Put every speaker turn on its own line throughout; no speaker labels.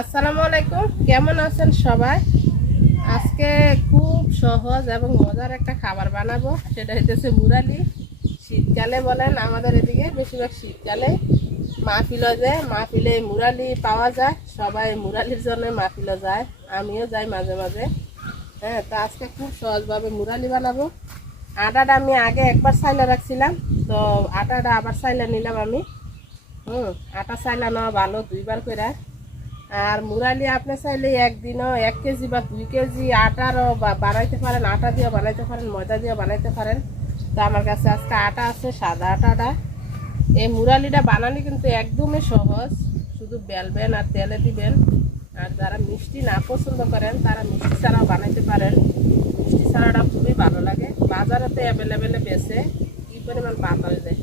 আসসালামু আলাইকুম, কেমন আছেন সবাই? আজকে খুব সহজ এবং মজার একটা খাবার বানাবো, সেটা হইতেছে মুরালি। শীতকালে বলেন, আমাদের এদিকে বেশিরভাগ শীতকালে মাহফিল যায়, মাহফিলে মুরালি পাওয়া যায়, সবাই মুরালির জন্য মাহফিলে যায়, আমিও যাই মাঝে মাঝে। হ্যাঁ তো আজকে খুব সহজভাবে মুরালি বানাবো। আটাটা আমি আগে একবার সাইলে রাখছিলাম, তো আটাটা আবার সাইলে নিলাম আমি। হুম, আটা চাইলানো ভালো দুইবার করে আর মুরালি আপনি চাইলে একদিনও এক কেজি বা দুই কেজি আটারও বা- বানাইতে পারেন, আটা দিয়ে বানাইতে পারেন, ময়দা দিয়ে বানাইতে পারেন। তো আমার কাছে আজকে আটা আছে, সাদা আটাটা এই মুরালিটা বানানো কিন্তু একদমই সহজ। শুধু বেলবেন আর তেলে দিবেন। আর যারা মিষ্টি না পছন্দ করেন, তারা মিষ্টি ছাড়াও বানাইতে পারেন। মিষ্টি ছাড়াটা খুবই ভালো লাগে। বাজারেতে অ্যাভেলেবেলে বেছে কী পরিমাণ পাতা দেয়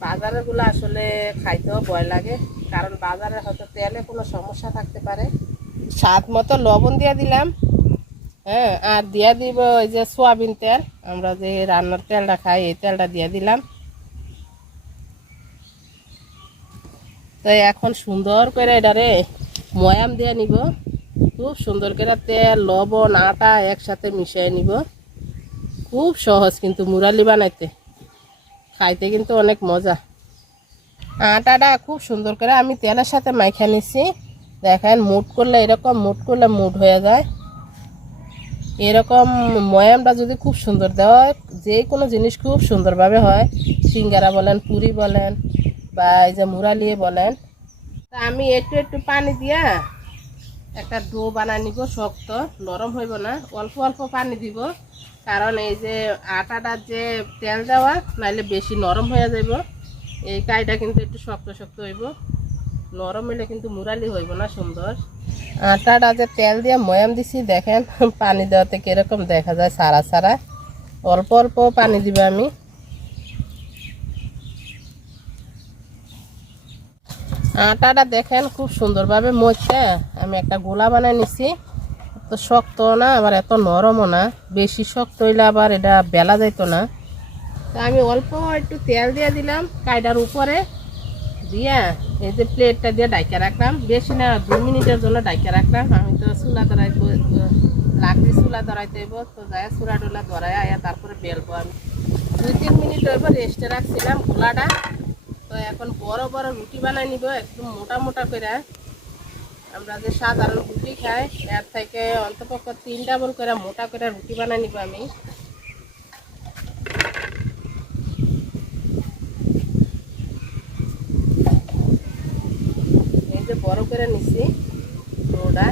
বাজারেরগুলো আসলে খাইতেও ভয় লাগে। কারণ বাজারে হয়তো তেলে কোনো সমস্যা থাকতে পারে। স্বাদ মতো লবণ দিয়ে দিলাম। হ্যাঁ আর দিয়ে দিব ওই যে সোয়াবিন তেল। আমরা যে রান্নার তেলটা খাই, এই তেলটা দিয়ে দিলাম। তো এখন সুন্দর করে এটারে ময়াম দিয়ে নিব। খুব সুন্দর করে তেল, লবণ, আটা একসাথে মিশিয়ে নিব। খুব সহজ কিন্তু মুরালি বানাইতে। খাইতে কিন্তু অনেক মজা। আটাটা খুব সুন্দর করে আমি তেলের সাথে মাইখা নিছি। দেখেন, মুট করলে এরকম, মুট করলে মুট হয়ে যায়। এরকম ময়ামটা যদি খুব সুন্দর দেওয়া হয়, যে কোনো জিনিস খুব সুন্দরভাবে হয়। সিঙ্গারা বলেন, পুরি বলেন, বা এই যে মুরালিয়ে বলেন। তা আমি একটু একটু পানি দিয়া একটা ডো বানাই নিব শক্ত, নরম হইব না, অল্প অল্প পানি দিব। কারণ এই যে আটাটার যে তেল দেওয়া, নাইলে বেশি নরম হয়ে যাইব। এই কাইটা কিন্তু একটু শক্ত শক্ত হইব। নরম হইলে কিন্তু মুরালি হইব না সুন্দর। আটাটা যে তেল দিয়ে ময়াম দিছি, দেখেন, পানি দেওয়াতে কীরকম দেখা যায় সারা সারা। অল্প অল্প পানি দিব আমি। আটাটা দেখেন খুব সুন্দরভাবে মরছে আমি একটা গোলা বানাই নিছি। তো শক্ত না, আবার এত নরমও না। বেশি শক্ত হইলে আবার এটা বেলা যাইতো না। তা আমি অল্প একটু তেল দিয়ে দিলাম কাইডার উপরে দিয়া এই যে প্লেটটা দিয়ে ডাইকা রাখলাম। বেশি না, দু মিনিটের জন্য ডাইকা রাখলাম। আমি তো চুলা ধরাই লাকড়ি চুলা ধরাইতে হইব, তো যাই চুলা টুলা ধরাই আয়া তারপরে বেলবো আমি। দুই তিন মিনিট হইব রেস্টে রাখছিলাম গোলাটা। তো এখন বড় বড় রুটি বানাই নিব, একদম মোটা মোটা করে। আমরা যে সাধারণ রুটি খাই, এর থেকে অন্তপক্ষ তিন ডাবল করে মোটা করে রুটি বানাই নিব আমি। বড় করে নিছি। ওটা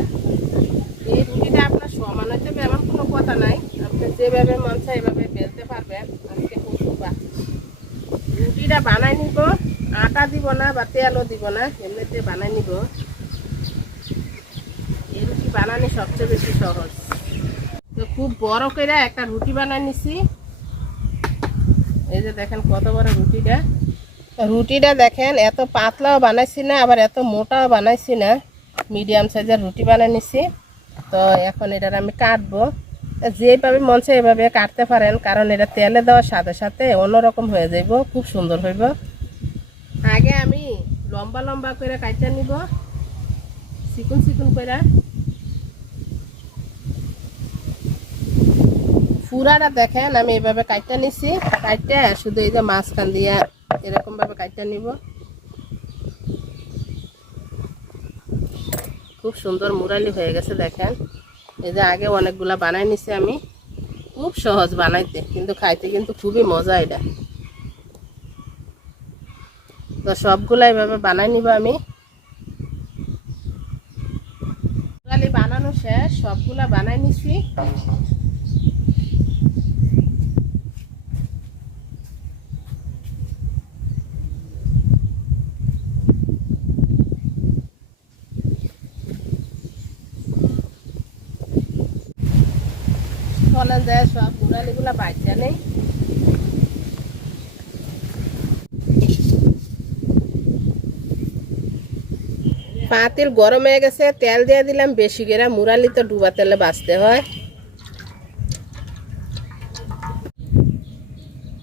এই রুটিটা আপনার সমান হইতে হবে, এমন কোনো কথা নাই। আপনি যেভাবে মন চায় এভাবে বেলতে পারবেন। আজকে বাকি রুটিটা বানাই নিব। আটা দিব না বা তেলও দিব না, এমনিতে বানাই নিব। এই রুটি বানানি সবচেয়ে বেশি সহজ। তো খুব বড় করে একটা রুটি বানাই নিছি। এই যে দেখেন কত বড় রুটিটা। রুটিটা দেখেন, এত পাতলাও বানাইছি না, আবার এত মোটাও বানাইছি না। মিডিয়াম সাইজের রুটি বানিয়ে নিছি তো এখন এটার আমি কাটবো। যেভাবে মন চায় এভাবে কাটতে পারেন, কারণ এটা তেলে দেওয়ার সাথে সাথে অন্যরকম হয়ে যাইব, খুব সুন্দর হইব। আগে আমি লম্বা লম্বা করে কাটতে নিব, চিকুন চিকুন করে। পুরাটা দেখেন, আমি এইভাবে কাটতে নিছি। কাটতে শুধু এই যে মাঝখান দিয়ে এরকম ভাবে কাটতে নিব। খুব সুন্দর মুরালি হয়ে গেছে দেখেন। এই যে আগে অনেকগুলা বানাই নিছি আমি। খুব সহজ বানাইতে, কিন্তু খাইতে কিন্তু খুবই মজা এটা। তো সবগুলা এভাবে বানাই নিব আমি। মুরালি বানানো শেষ, সবগুলা বানাই নিছি। চলে যায়, সব বাচ্চা নেই। পাতিল গরম হয়ে গেছে, তেল দিয়ে দিলাম, বেশি করে মুরালি তো ডুবা তেলে বাঁচতে হয়।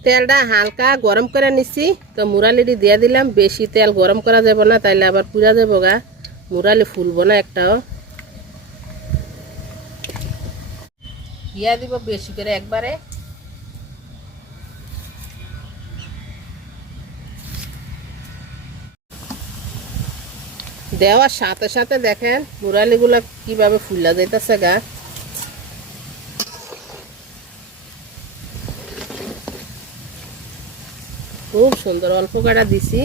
তেলটা হালকা গরম করে নিছি, তো মুরালিটি দিয়ে দিলাম, বেশি তেল গরম করা যাব না, তাইলে আবার পুরা যাব গা। মুরালি ফুলবো না একটাও। দিয়া দিব বেশি করে একবারে। দেওয়ার সাথে সাথে দেখেন মুরালিগুলা কীভাবে ফুলা যাইতেছে গা। খুব সুন্দর, অল্প কাটা দিছি,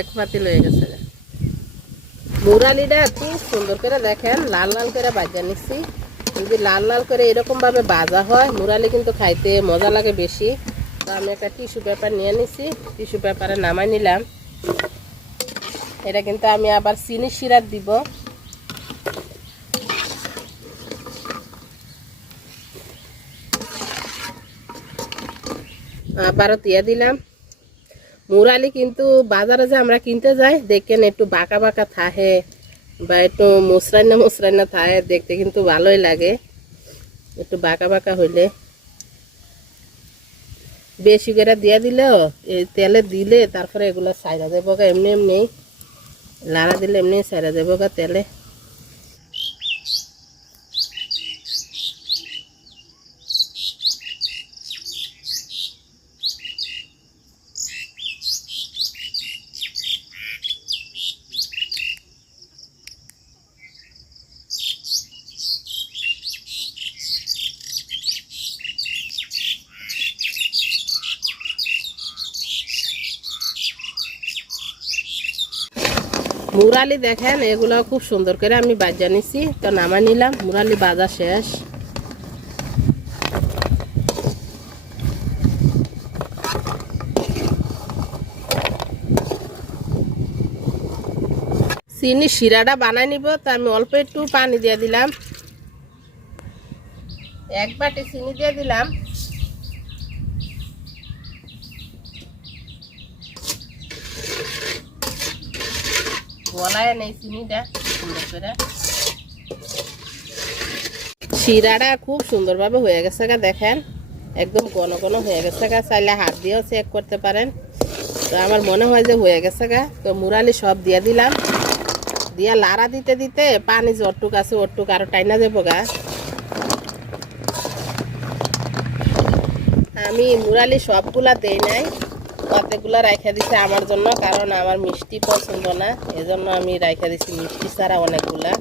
এক পাতিল হয়ে গেছে। মুরালিটা খুব সুন্দর করে দেখেন, লাল লাল করে বাজা নিচ্ছি যদি লাল লাল করে এরকম ভাবে ভাজা হয়, মুরালি কিন্তু খাইতে মজা লাগে বেশি। তো আমি একটা টিস্যু পেপার নিয়ে নিছি, টিস্যু পেপারে নামাই নিলাম। এটা কিন্তু আমি আবার চিনি সিরাপ দিব। আবারও দিয়ে দিলাম। মুরালি কিন্তু বাজারে যে আমরা কিনতে যাই, দেখেন একটু বাঁকা বাঁকা থাহে। বা একটু মুসরান্না মুসরাইনা থায় দেখতে কিন্তু ভালোই লাগে। একটু বাঁকা বাঁকা হইলে। বেশি করে দিয়ে দিলেও, এই তেলে দিলে তারপরে এগুলো সাইরা দেবো গা এমনি এমনি। লাড়া দিলে এমনি সাইরা দেবগা তেলে। মুরালি দেখেন এগুলো খুব সুন্দর করে আমি বাজা নিছি। তো নামা নিলাম, মুরালি বাজা শেষ। চিনি শিরাটা বানাই নিব, তো আমি অল্প একটু পানি দিয়ে দিলাম। এক বাটি চিনি দিয়ে দিলাম। গলায় নেই চিনিটা সুন্দর করে শিরাটা খুব সুন্দরভাবে হয়ে গেছে গা দেখেন একদম ঘন ঘন হয়ে গেছে গা চাইলে হাত দিয়েও চেক করতে পারেন তো আমার মনে হয় যে হয়ে গেছে গা তো মুরালি সব দিয়ে দিলাম দিয়া লাড়া দিতে দিতে পানি যে অটুক আছে অটুক আরও টাইনা যাব গা আমি মুরালি সবগুলা দেই নাই কতগুলা রাইখা দিছে আমার জন্য, কারণ আমার মিষ্টি পছন্দ না। এজন্য আমি রাইখা দিছি মিষ্টি ছাড়া অনেকগুলা।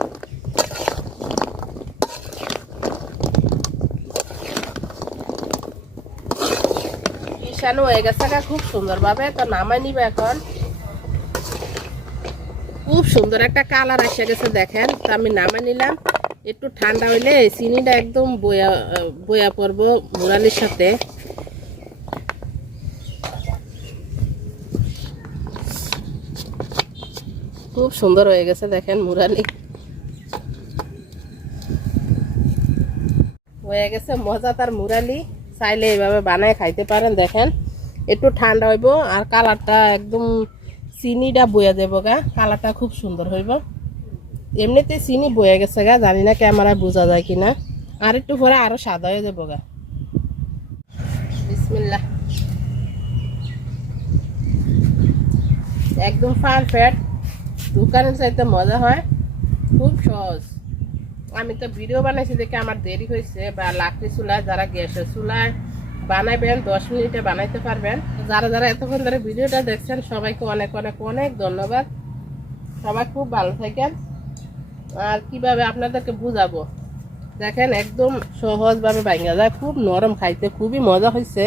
মিশানো হয়ে গেছে খুব সুন্দরভাবে তো নামাই নিবে এখন। খুব সুন্দর একটা কালার এসে গেছে, দেখেন। তো আমি নামাই নিলাম। একটু ঠান্ডা হইলে চিনিটা একদম বয়া বয়া পড়ব মুরালির সাথে। খুব সুন্দর হয়ে গেছে, দেখেন মুরালি। হয়ে গেছে মজা, তার মুরালি চাইলে এইভাবে বানায় খাইতে পারেন, দেখেন। একটু ঠান্ডা হইব আর কালারটা একদম চিনিটা বয়ে দেবো গা, কালারটা খুব সুন্দর হইব। এমনিতে চিনি বয়ে গেছে গা, জানি না ক্যামেরায় বোঝা যায় কিনা। আর একটু পরে আরও সাদা হয়ে যাব গা। বিসমিল্লা একদম পারফেক্ট দোকানের চাইতে মজা হয়। খুব সহজ। আমি তো ভিডিও বানাইছি দেখে আমার দেরি হয়েছে বা লাকড়ি চুলায়, যারা গ্যাসের চুলায় বানাবেন দশ মিনিটে বানাইতে পারবেন। যারা যারা এতক্ষণ ধরে ভিডিওটা দেখছেন, সবাইকে অনেক অনেক অনেক ধন্যবাদ। সবাই খুব ভালো থাকেন। আর কীভাবে আপনাদেরকে বুঝাবো? দেখেন, একদম সহজভাবে ভাঙা যায়। খুব নরম খাইতে, খুবই মজা হয়েছে